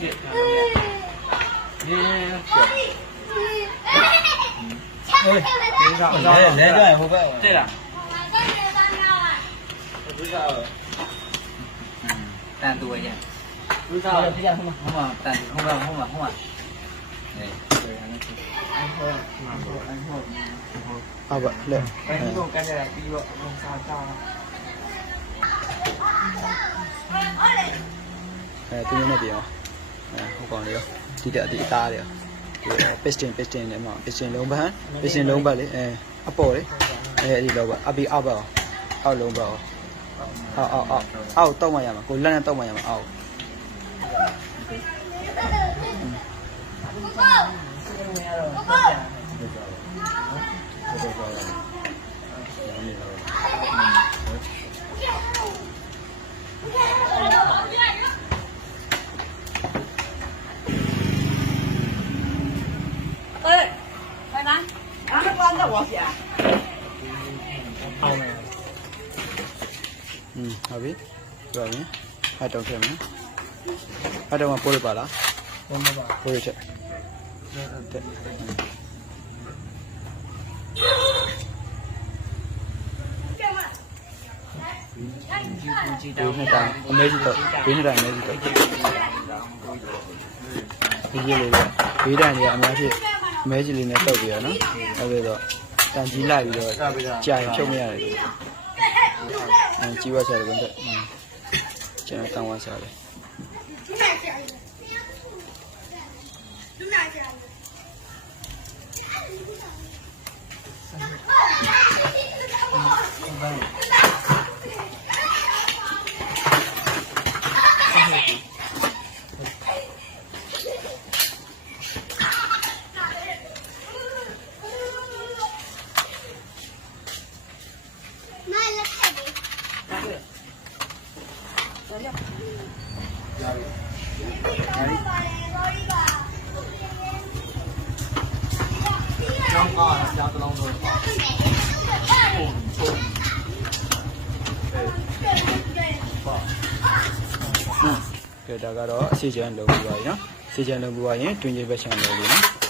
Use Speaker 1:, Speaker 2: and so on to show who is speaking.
Speaker 1: Shit. Yeah.
Speaker 2: Ôi, đấy,
Speaker 1: đấy rồi, không phải.
Speaker 2: Thế là. Tàn tuổi nhỉ. Không sao,
Speaker 1: không mà, tàn không vào, không vào, không à. Đây. Anh
Speaker 3: thôi, anh thôi, anh thôi.
Speaker 2: À vậy, được. Cái này là đi vợ, không sao sao. À,
Speaker 3: tôi nhớ là gì không? ဟိုကောင်လေးရောဒီတက်ဒီအသားလေးရောဒီ piston piston နဲ့မှာ piston လုံးပန်း piston လုံးပတ်လေအဲအပေါ်လေအဲအဲ့ဒီလုံးပတ်အပြီးအောက်ပါအောက်လုံးပတ်အောက်အောက်အောက်အောက်တောက်မှရမှာကိုလက်နဲ့တောက်မှရမှာအောက်
Speaker 4: 哎， သားနဲ့ဝါပြာအောင်
Speaker 3: อืมဟုတ်ပြီကြွရင်အတောင်ထည့်မယ်အတောင်မှာပို့ရပါလား
Speaker 2: ပို့မှာပါ
Speaker 3: ပို့ရချက်တက်ဒီနှစ်တိုင်းအမေကြီးတော့ဒီနှစ်တိုင်းအမေကြီးတော့ဒီလိုလေဒီတိုင်းကြီးအများကြီး မဲကြီးလေးနဲ့တုတ်ပြီးရနော်အဲ့ဒါတော့တန်ကြီးလိုက်ပြီးတော့ကြာရင်ဖြုတ်မရတယ်လို့အဲကြီးဝါစားတယ်ကွန်းတက်ကျွန်တော်တန်ဝါစားတ ကျော
Speaker 2: င်းကားကြားတလုံးတော့ပုံပုံ
Speaker 3: ကဲဒါကတော့အစီအကျံလုံးပြီးပါပြီနော်အစီအကျံလုံးပြီးပါရင်တွင်ကြီးဘက်ချန်လုံးပြီးနော်